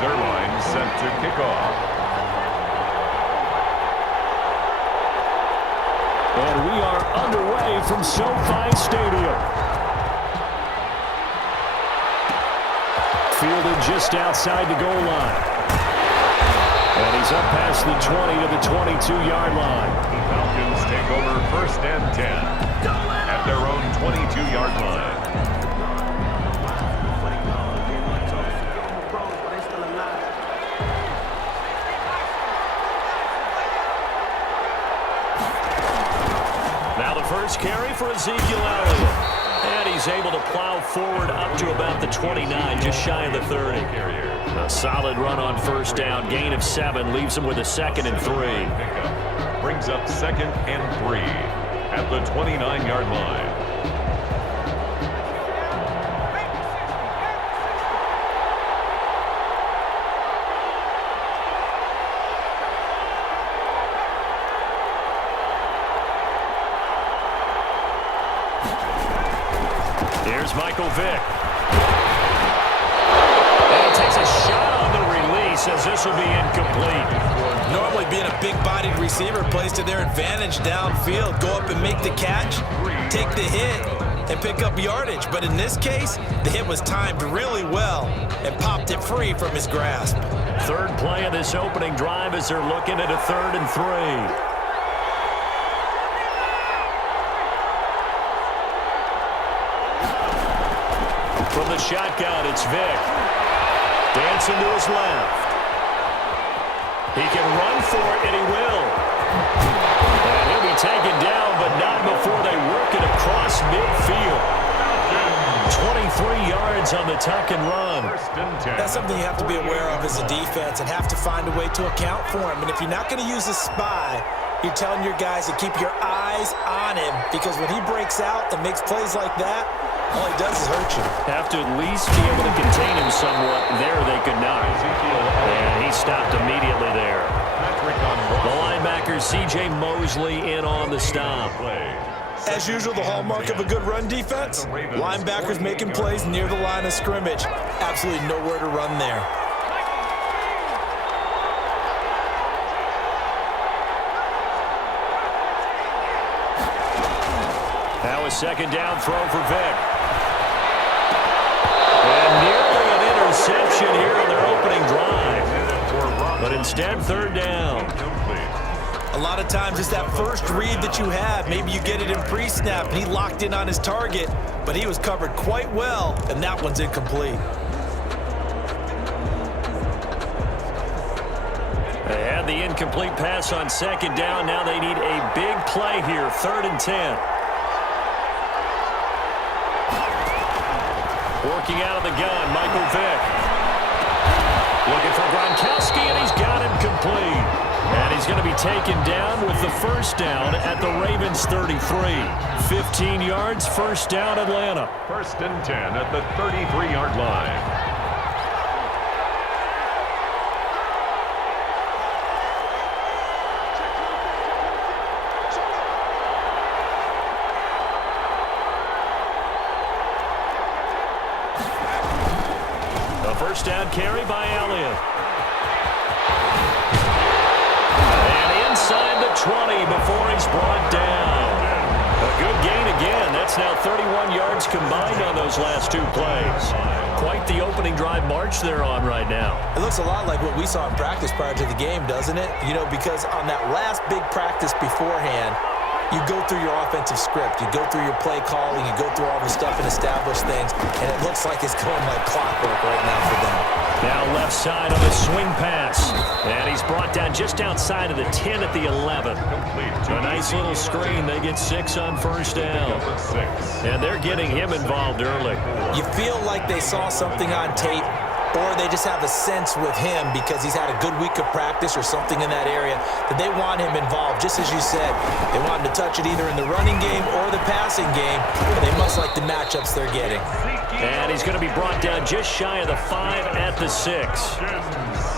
their line set to kick off. And we are underway from SoFi Stadium. Fielded just outside the goal line. And he's up past the 20 to the 22-yard line. The Falcons take over 1st and 10 at their own 22-yard line. Now the first carry for Ezekiel Elliott. And he's able to plow forward up to about the 29, just shy of the 30. A solid run on 1st down. Gain of 7 leaves him with a 2nd and 3. Pickup brings up 2nd and 3 at the 29-yard line. Here's Michael Vick. And he takes a shot on the release as this will be incomplete. Normally being a big-bodied receiver plays to their advantage downfield. Go up and make the catch, take the hit, and pick up yardage. But in this case, the hit was timed really well and popped it free from his grasp. Third play of this opening drive as they're looking at a 3rd and 3. From the shotgun, it's Vick. Dancing to his left. He can run for it, and he will. And he'll be taken down, but not before they work it across midfield. 23 yards on the tuck and run. That's something you have to be aware of as a defense and have to find a way to account for him. And if you're not going to use a spy, you're telling your guys to keep your eyes on him, because when he breaks out and makes plays like that, all he does is hurt you. Have to at least be able to contain him somewhat. There they could not. And he stopped immediately there. The linebacker, C.J. Mosley, in on the stop. As usual, the hallmark of a good run defense, linebackers making plays near the line of scrimmage. Absolutely nowhere to run there. Now a 2nd down throw for Vick. And nearly an interception here in their opening drive. But instead, 3rd down. A lot of times it's that first read that you have. Maybe you get it in pre-snap, and he locked in on his target, but he was covered quite well, and that one's incomplete. They had the incomplete pass on 2nd down. Now they need a big play here, 3rd and 10. Working out of the gun, Michael Vick. Looking for Gronkowski, and he's got him complete. And he's going to be taken down with the 1st down at the Ravens' 33. 15 yards, 1st down, Atlanta. 1st and 10 at the 33-yard line. First down carry by Elliott. And inside the 20 before he's brought down. A good gain again. That's now 31 yards combined on those last 2 plays. Quite the opening drive march they're on right now. It looks a lot like what we saw in practice prior to the game, doesn't it? You know, because on that last big practice beforehand, you go through your offensive script. You go through your play calling. You go through all the stuff and establish things. And it looks like it's going like clockwork right now for them. Now left side on the swing pass. And he's brought down just outside of the 10 at the 11. A nice little screen. They get 6 on 1st down. And they're getting him involved early. You feel like they saw something on tape, or they just have a sense with him because he's had a good week of practice or something in that area that they want him involved. Just as you said, they want him to touch it either in the running game or the passing game, and they must like the matchups they're getting. And he's going to be brought down just shy of the 5 at the 6.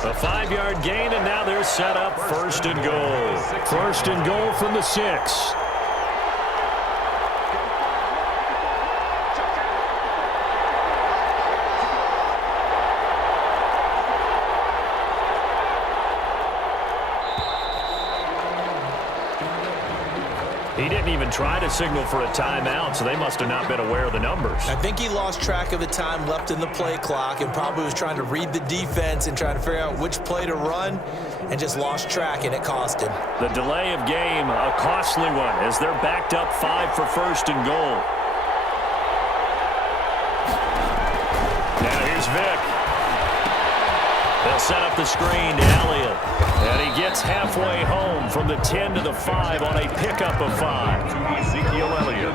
A 5-yard gain, and now they're set up 1st and goal. 1st and goal from the 6. He didn't even try to signal for a timeout, so they must have not been aware of the numbers. I think he lost track of the time left in the play clock and probably was trying to read the defense and trying to figure out which play to run and just lost track, and it cost him. The delay of game, a costly one, as they're backed up 5 for first and goal. Now here's Vic. They'll set up the screen to Elliott. And he gets halfway home from the 10 to the 5 on a pickup of 5. To Ezekiel Elliott.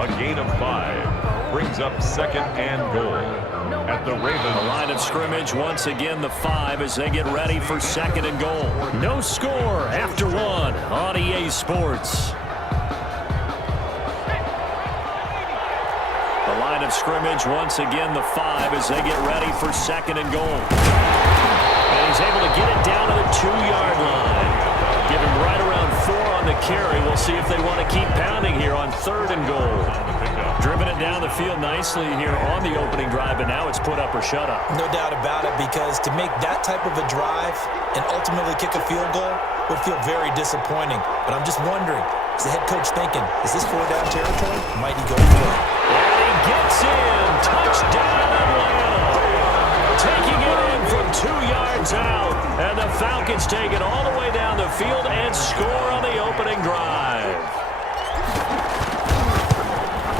A gain of 5 brings up second and goal at the Ravens. The line of scrimmage once again the 5 as they get ready for second and goal. No score after 1 on EA Sports. The line of scrimmage once again the 5 as they get ready for second and goal. And he's able to get it down to the 2-yard line. Give him right around 4 on the carry. We'll see if they want to keep pounding here on third and goal. Driven it down the field nicely here on the opening drive, but now it's put up or shut up. No doubt about it, because to make that type of a drive and ultimately kick a field goal would feel very disappointing. But I'm just wondering, is the head coach thinking, is this 4-down territory? Might he go for it? And he gets in. Touchdown, Atlanta. Taking it in from 2 yards out. And the Falcons take it all the way down the field and score on the opening drive.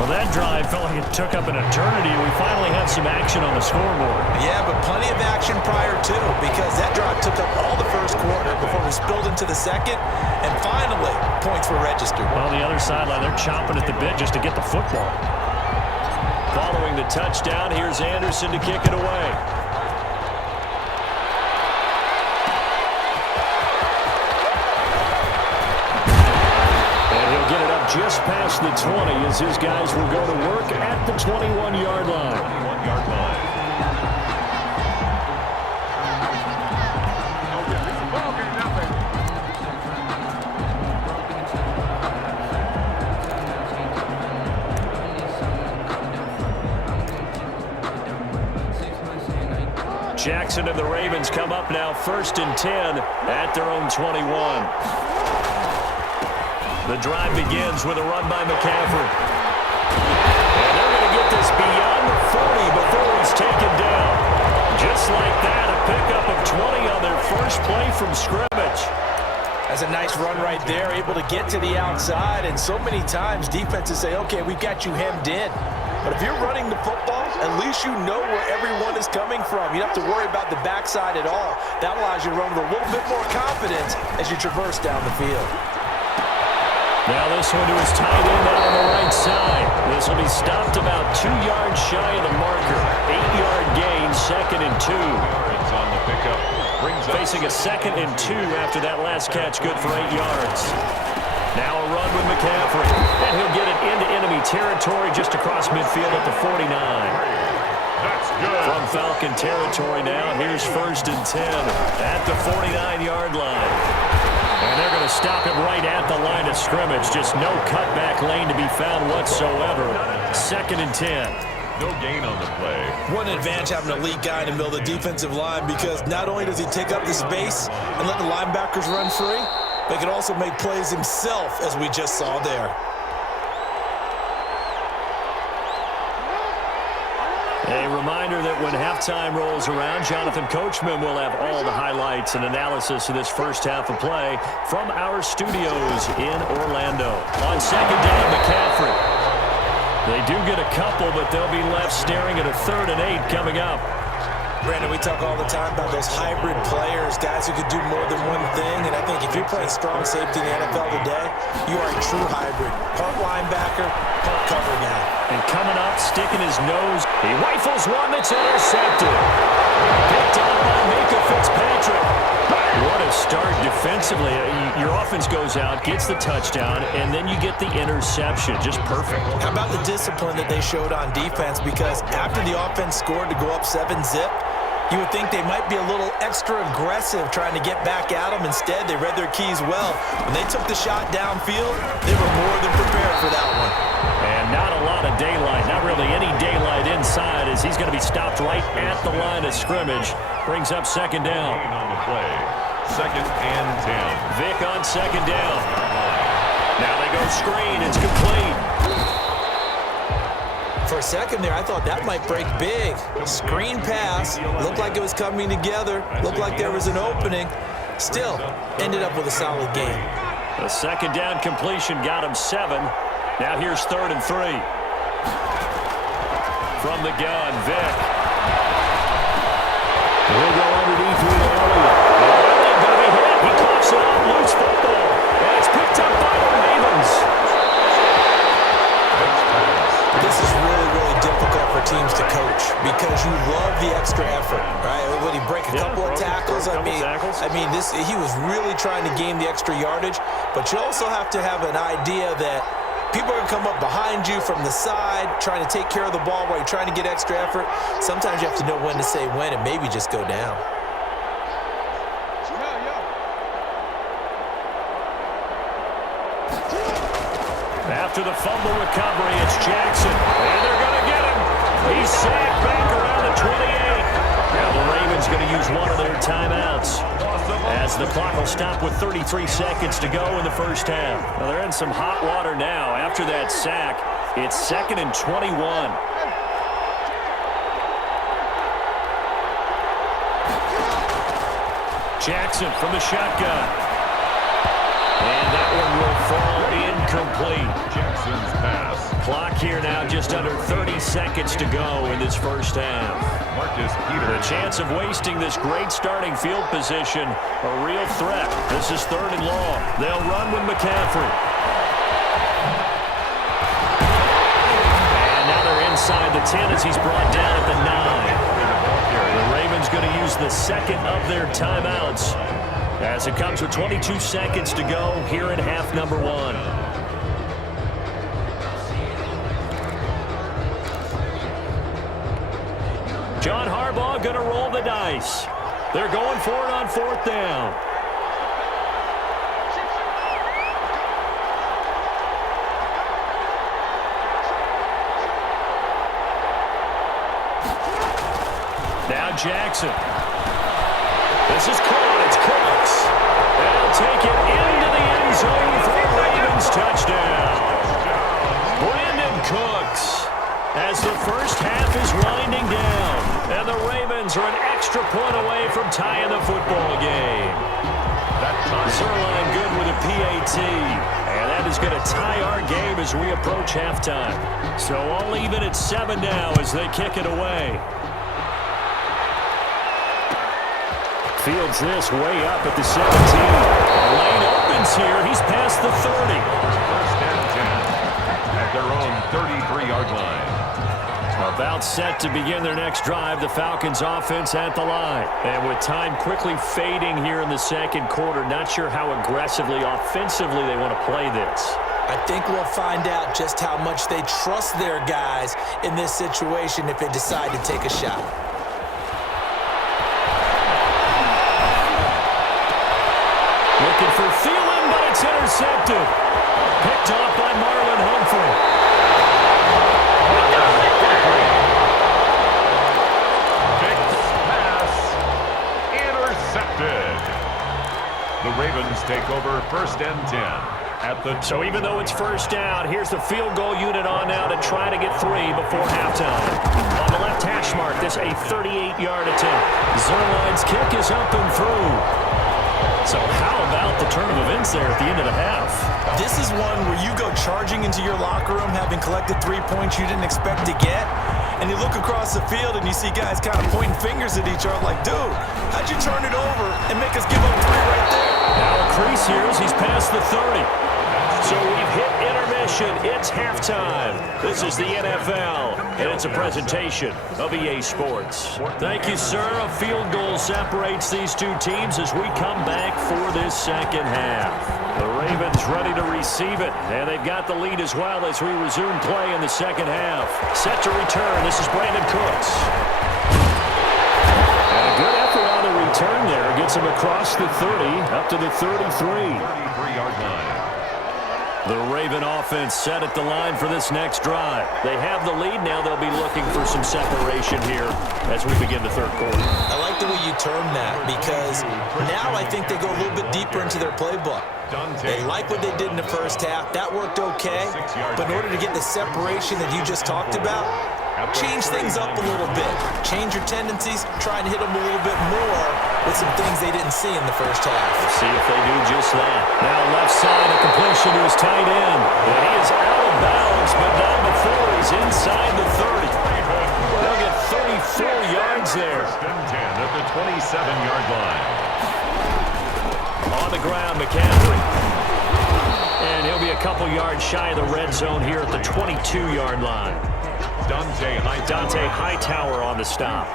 Well, that drive felt like it took up an eternity. We finally had some action on the scoreboard. Yeah, but plenty of action prior to, because that drive took up all the first quarter before we spilled into the second, and finally, points were registered. Well, the other sideline, they're chomping at the bit just to get the football. Following the touchdown, here's Anderson to kick it away. Just past the 20 as his guys will go to work at the 21-yard line. 21-yard line. Jackson and the Ravens come up now 1st and 10 at their own 21. The drive begins with a run by McCaffrey. And they're going to get this beyond the 40 before he's taken down. Just like that, a pickup of 20 on their first play from scrimmage. That's a nice run right there, able to get to the outside. And so many times defenses say, okay, we've got you hemmed in. But if you're running the football, at least you know where everyone is coming from. You don't have to worry about the backside at all. That allows you to run with a little bit more confidence as you traverse down the field. Now this one to his tight end out on the right side. This will be stopped about 2 yards shy of the marker. 8-yard gain, 2nd and 2. Yards on the pickup. Facing a 2nd and 2 after that last catch, good for 8 yards. Now a run with McCaffrey. And he'll get it into enemy territory just across midfield at the 49. That's good. From Falcon territory now, here's 1st and 10 at the 49-yard line. And they're going to stop him right at the line of scrimmage. Just no cutback lane to be found whatsoever. 2nd and 10. No gain on the play. What an advantage having an elite guy in the middle of the defensive line, because not only does he take up the space and let the linebackers run free, but he can also make plays himself, as we just saw there. A reminder that when halftime rolls around, Jonathan Coachman will have all the highlights and analysis of this first half of play from our studios in Orlando. On 2nd down, McCaffrey. They do get a couple, but they'll be left staring at a 3rd and 8 coming up. Brandon, we talk all the time about those hybrid players, guys who could do more than one thing, and I think if you're playing strong safety in the NFL today, you are a true hybrid. Part linebacker, part cover guy. And coming up, sticking his nose, he rifles one that's intercepted. Picked up by Mika Fitzpatrick. What a start defensively. Your offense goes out, gets the touchdown, and then you get the interception. Just perfect. How about the discipline that they showed on defense? Because after the offense scored to go up 7-zip, you would think they might be a little extra aggressive trying to get back at them. Instead, they read their keys well. When they took the shot downfield, they were more than prepared for that one. And not a lot of daylight, not really any daylight inside, as he's going to be stopped right at the line of scrimmage. Brings up 2nd down. On the play. 2nd and 10. Vic on 2nd down. Now they screen. It's complete. For a second there, I thought that might break big. Screen pass. Looked like it was coming together. Looked like there was an opening. Still, ended up with a solid game. The second down completion got him 7. Now here's 3rd and 3. From the gun, Vick. He'll go underneath with Elliott. Elliott going to be hit. He coughs it out. Loose football. And it's picked up by the Ravens. This is really, really difficult for teams to coach because you love the extra effort, right? When he break a couple of tackles, I mean, he was really trying to gain the extra yardage, but you also have to have an idea that people are going to come up behind you from the side, trying to take care of the ball while you're trying to get extra effort. Sometimes you have to know when to say when and maybe just go down. After the fumble recovery, it's Jackson. And they're going to get him. He's sacked back around the 28. Now the Ravens going to use one of their timeouts, as the clock will stop with 33 seconds to go in the first half. Now they're in some hot water now after that sack. It's 2nd and 21. Jackson from the shotgun. And that one will fall incomplete. Jackson's pass. Clock here now, just under 30 seconds to go in this first half. Marcus Peters. The chance of wasting this great starting field position, a real threat. This is 3rd and long. They'll run with McCaffrey. And now they're inside the 10 as he's brought down at the 9. The Ravens going to use the second of their timeouts, as it comes with 22 seconds to go here in half number 1. John Harbaugh going to roll the dice. They're going for it on 4th down. Now Jackson. This is caught. It's Cooks. They'll take it into the end zone for a Ravens touchdown. Brandon Cooks, as the first half is winding down, and the Ravens are an extra point away from tying the football game. Zerline good with a PAT, and that is going to tie our game as we approach halftime. So all even at 7 now as they kick it away. Fields this way up at the 17. Lane opens here. He's past the 30. First and 10 at their own 33-yard line. About set to begin their next drive, the Falcons offense at the line. And with time quickly fading here in the second quarter, not sure how aggressively, offensively they want to play this. I think we'll find out just how much they trust their guys in this situation if they decide to take a shot. Looking for Thielen, but it's intercepted. Picked off by Marlon Humphrey. The Ravens take over 1st and 10 at the... So even though it's first down, here's the field goal unit on now to try to get 3 before halftime. On the left hash mark, this a 38-yard attempt. Zerline's kick is up and through. So how about the turn of events there at the end of the half? This is one where you go charging into your locker room having collected 3 points you didn't expect to get, and you look across the field and you see guys kind of pointing fingers at each other like, dude, how'd you turn it over and make us give up 3 right there? Now a crease here as he's past the 30. So we've hit intermission. It's halftime. This is the NFL, and it's a presentation of EA Sports. Thank you, sir. A field goal separates these two teams as we come back for this second half. The Ravens ready to receive it, and they've got the lead as well as we resume play in the second half. Set to return. This is Brandon Cooks. And a good effort on the return there. Gets him across the 30, up to the 33. 33-yard line. The Raven offense set at the line for this next drive. They have the lead. Now they'll be looking for some separation here as we begin the third quarter. I like the way you term that because now I think they go a little bit deeper into their playbook. They like what they did in the first half. That worked okay. But in order to get the separation that you just talked about, change things up a little bit. Change your tendencies. Try and hit them a little bit more with some things they didn't see in the first half. We'll see if they do just that. Now left side, a completion to his tight end. And he is out of bounds, but not before he's inside the 30. They'll get 34 yards there. First and 10 at the 27-yard line. On the ground, McCaffrey. And he'll be a couple yards shy of the red zone here at the 22-yard line. Dante Hightower on the stop.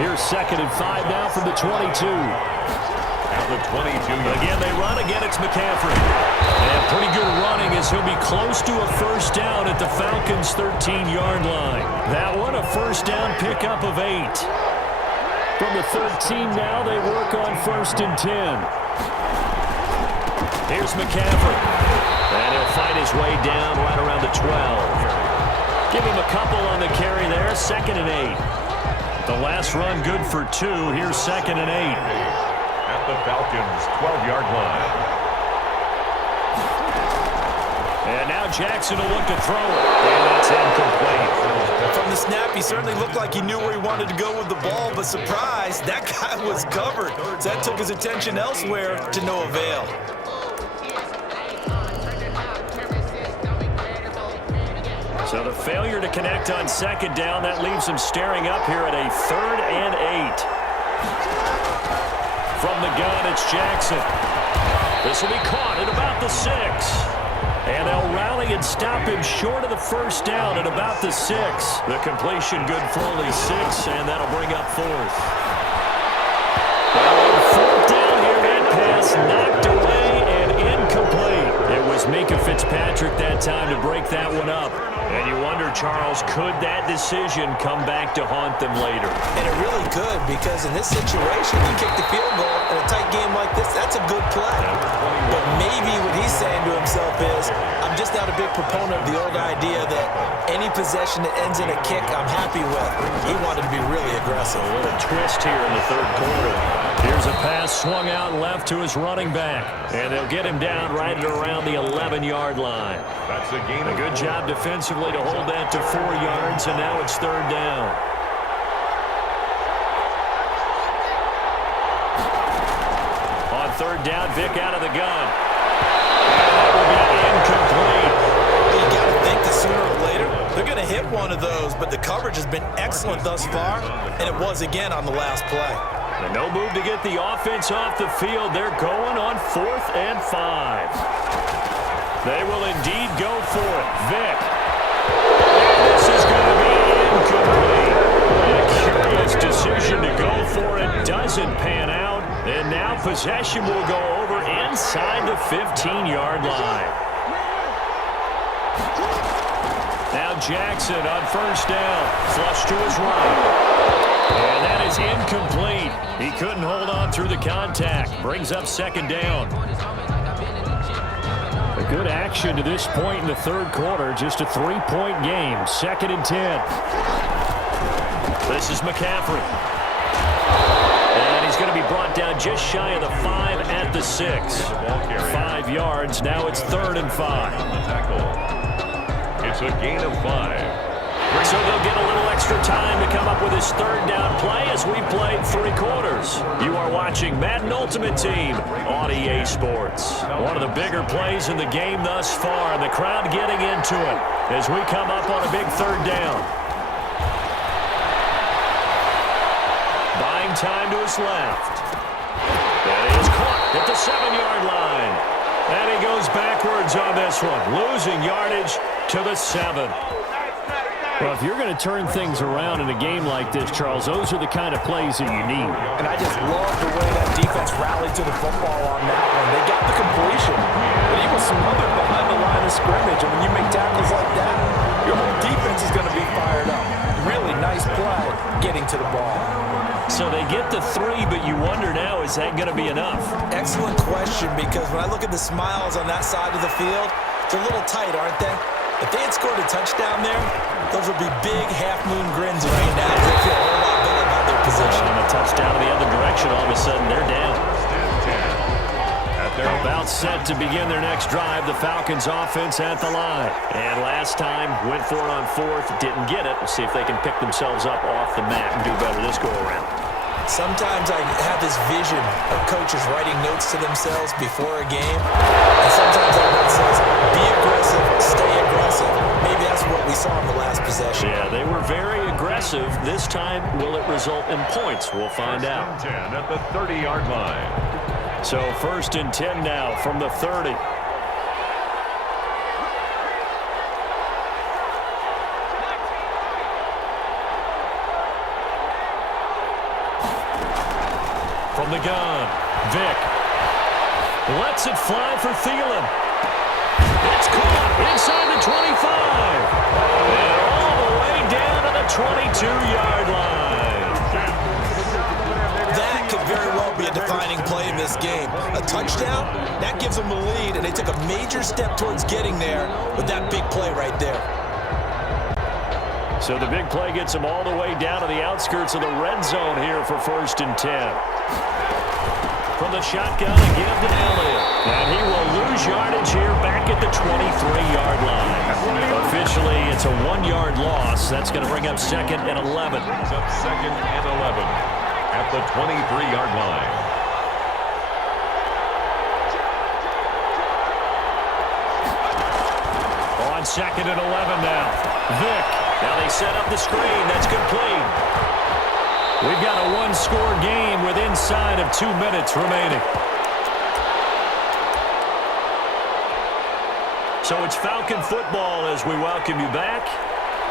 Here's 2nd and 5 now from the 22. At the 22. Again, they run. Again, it's McCaffrey. And pretty good running as he'll be close to a first down at the Falcons' 13-yard line. That one, a first down pickup of 8. From the 13 now, they work on 1st and 10. Here's McCaffrey. And he'll fight his way down right around the 12. Give him a couple on the carry there. 2nd and 8. The last run good for 2. Here's 2nd and 8. At the Falcons' 12-yard line. And now Jackson will look to throw it. And that's incomplete. From the snap, he certainly looked like he knew where he wanted to go with the ball, but surprise, that guy was covered. So that took his attention elsewhere to no avail. So the failure to connect on 2nd down, that leaves him staring up here at a 3rd and 8. From the gun, it's Jackson. This will be caught at about the 6. And they'll rally and stop him short of the first down at about the 6. The completion good for only 6, and that'll bring up 4th. Well, 4th down here, that pass knocked away and incomplete. It was Minkah Fitzpatrick that time to break that one up. And you wonder, Charles, could that decision come back to haunt them later? And it really could, because in this situation, you kick the field goal in a tight game like this, that's a good play. But maybe what he's saying to himself is, I'm just not a big proponent of the old idea that any possession that ends in a kick, I'm happy with. He wanted to be really aggressive. A little twist here in the 3rd quarter. Here's a pass swung out left to his running back. And they'll get him down right at around the 11-yard line. That's a gain. A good job defensively to hold that to 4 yards, and now it's 3rd down. On 3rd down, Vick out of the gun. And that will be incomplete. You got to think that sooner or later, they're going to hit one of those, but the coverage has been excellent thus far, and it was again on the last play. And no move to get the offense off the field. They're going on 4th and 5. They will indeed go for it. Vick. And this is going to be incomplete. A curious decision to go for it. Doesn't pan out. And now possession will go over inside the 15-yard line. Now Jackson on 1st down. Flush to his right. And that is incomplete. He couldn't hold on through the contact. Brings up 2nd down. A good action to this point in the 3rd quarter. Just a 3-point game. 2nd and 10. This is McCaffrey. And he's going to be brought down just shy of the 5 at the 6. 5 yards. Now it's 3rd and 5. It's a gain of 5. So they'll get a little extra time to come up with his 3rd down play as we played 3 quarters. You are watching Madden Ultimate Team on EA Sports. One of the bigger plays in the game thus far, and the crowd getting into it as we come up on a big 3rd down. Buying time to his left. That is caught at the 7-yard line. And he goes backwards on this one, losing yardage to the 7. Well, if you're going to turn things around in a game like this, Charles, those are the kind of plays that you need. And I just love the way that defense rallied to the football on that one. They got the completion, but he was smothered behind the line of scrimmage. And when you make tackles like that, your whole defense is going to be fired up. Really nice play getting to the ball. So they get the 3, but you wonder now, is that going to be enough? Excellent question, because when I look at the smiles on that side of the field, they're a little tight, aren't they? If they had scored a touchdown there, those would be big half-moon grins right now. They feel a whole lot better about their position. And a touchdown in the other direction, all of a sudden they're down. At there. About set to begin their next drive. The Falcons offense at the line. And last time, went for it on fourth, didn't get it. We'll see if they can pick themselves up off the mat and do better this go-around. Sometimes I have this vision of coaches writing notes to themselves before a game. And sometimes that note says, be aggressive, stay aggressive. Maybe that's what we saw in the last possession. Yeah, they were very aggressive. This time, will it result in points? We'll find out. 10 at the 30-yard line. So 1st and 10 now from the 30. From the gun, Vick lets it fly for Thielen. It's caught inside the 25. And all the way down to the 22-yard line. That could very well be a defining play in this game. A touchdown, that gives them the lead, and they took a major step towards getting there with that big play right there. So the big play gets them all the way down to the outskirts of the red zone here for 1st and 10. From the shotgun again to Elliott. And he will lose yardage here back at the 23-yard line. Officially, it's a 1-yard loss. That's going to bring up 2nd and 11. Brings up 2nd and 11 at the 23-yard line. On 2nd and 11 now. Vick. Now they set up the screen. That's complete. We've got a one-score game with inside of 2 minutes remaining. So it's Falcon football as we welcome you back.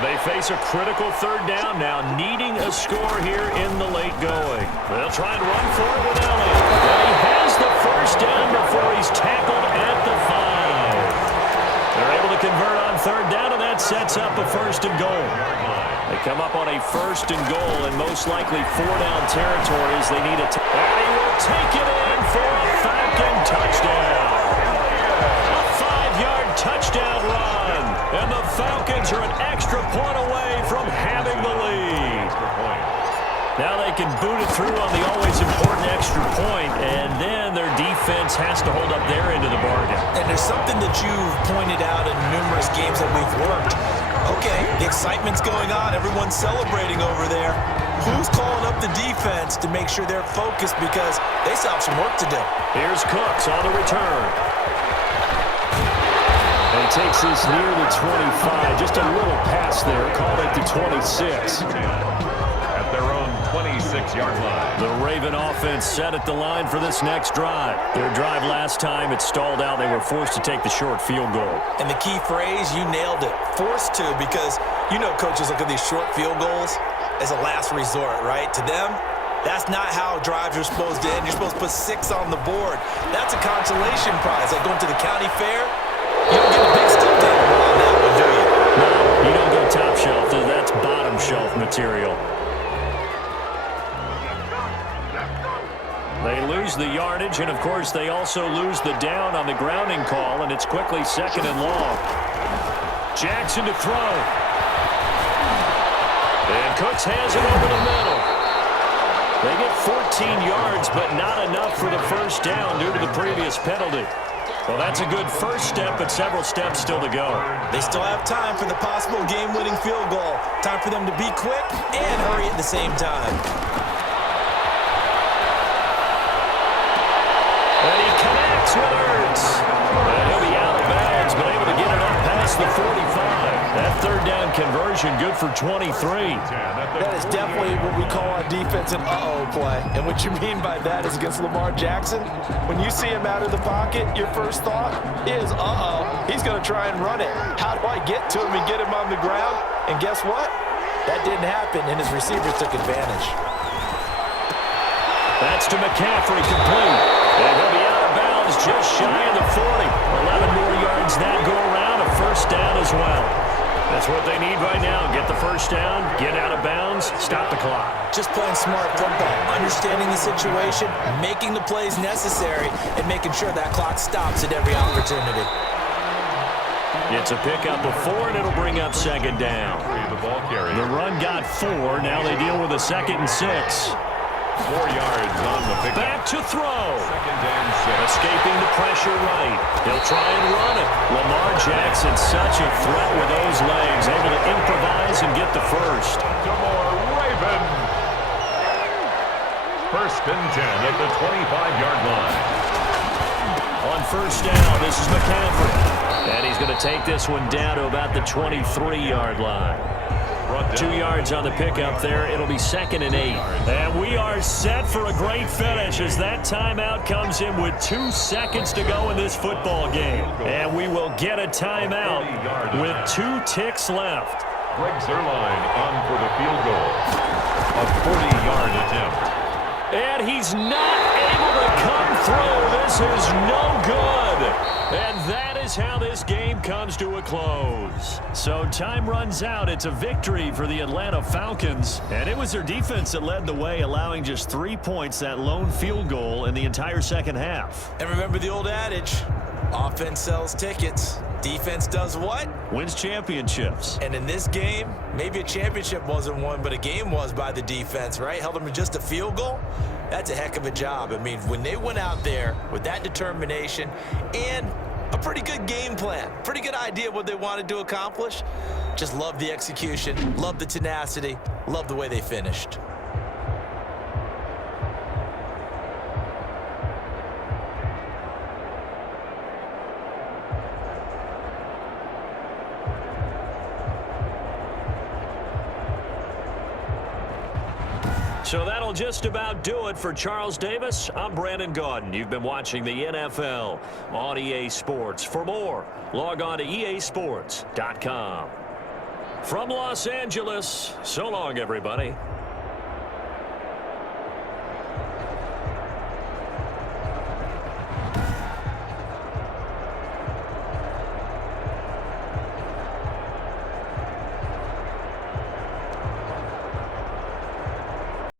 They face a critical 3rd down now, needing a score here in the late going. They'll try and run for it with Elliott. And he has the 1st down before he's tackled at the 5. They're able to convert on 3rd down, and that sets up a 1st and goal. They come up on a 1st and goal, and most likely 4-down territories. They need a and he will take it in for a Falcon touchdown. A 5-yard touchdown run, and the Falcons are an extra point away from having the lead. Now they can boot it through on the always important extra point, and then their defense has to hold up their end of the bargain. And there's something that you've pointed out in numerous games that we've worked. Okay, the excitement's going on. Everyone's celebrating over there. Who's calling up the defense to make sure they're focused because they still have some work to do? Here's Cooks on the return. And he takes this near the 25. Just a little pass there. Called it the 26. At their own 26-yard line. The Raven offense set at the line for this next drive. Their drive last time, it stalled out. They were forced to take the short field goal. And the key phrase, you nailed it. Forced to, because you know coaches look at these short field goals as a last resort, right? To them, that's not how drives are supposed to end. You're supposed to put 6 on the board. That's a consolation prize. Like going to the county fair, you don't get a big stuffed animal on that one, do you? No, you don't go top shelf. That's bottom shelf material. They lose the yardage, and of course they also lose the down on the grounding call, and it's quickly 2nd and long. Jackson to throw. And Cooks has it over the middle. They get 14 yards, but not enough for the 1st down due to the previous penalty. Well, that's a good first step, but several steps still to go. They still have time for the possible game-winning field goal. Time for them to be quick and hurry at the same time. And he connects with Ertz. And he'll be out of bounds, but able to get it up past the 45. That 3rd down conversion good for 23. That is definitely what we call on defense an uh-oh play. And what you mean by that is against Lamar Jackson, when you see him out of the pocket, your first thought is, uh-oh, he's going to try and run it. How do I get to him and get him on the ground? And guess what? That didn't happen, and his receivers took advantage. That's to McCaffrey, complete. And he'll be out of bounds just shy of the 40. 11 more yards that go around, a 1st down as well. That's what they need right now. Get the 1st down, get out of bounds, stop the clock. Just playing smart football, understanding the situation, making the plays necessary, and making sure that clock stops at every opportunity. It's a pickup of 4, and it'll bring up 2nd down. The ball carrier. The run got 4. Now they deal with a 2nd and 6. 4 yards on the pickup. Back to throw. 2nd and 6. Escaping the pressure right. He'll try and run it. Lamar Jackson, such a threat with those legs. Able to improvise and get the first. Baltimore Ravens. 1st and 10 at the 25-yard line. On 1st down, this is McCaffrey. And he's going to take this one down to about the 23-yard line. 2 yards on the pickup there. It'll be 2nd and 8. And we are set for a great finish as that timeout comes in with 2 seconds to go in this football game. And we will get a timeout with 2 ticks left. Greg Zuerlein on for the field goal. A 40-yard attempt. And he's not able to come through. This is no good. And that is how this game comes to a close. So time runs out. It's a victory for the Atlanta Falcons. And it was their defense that led the way, allowing just 3 points, that lone field goal in the entire second half. And remember the old adage, offense sells tickets. Defense does what? Wins championships. And in this game, maybe a championship wasn't won, but a game was by the defense, right? Held them to just a field goal. That's a heck of a job. I mean, when they went out there with that determination and a pretty good game plan, pretty good idea of what they wanted to accomplish, just love the execution, love the tenacity, love the way they finished. So that'll just about do it for Charles Davis. I'm Brandon Gaudin. You've been watching the NFL on EA Sports. For more, log on to easports.com. From Los Angeles, so long, everybody.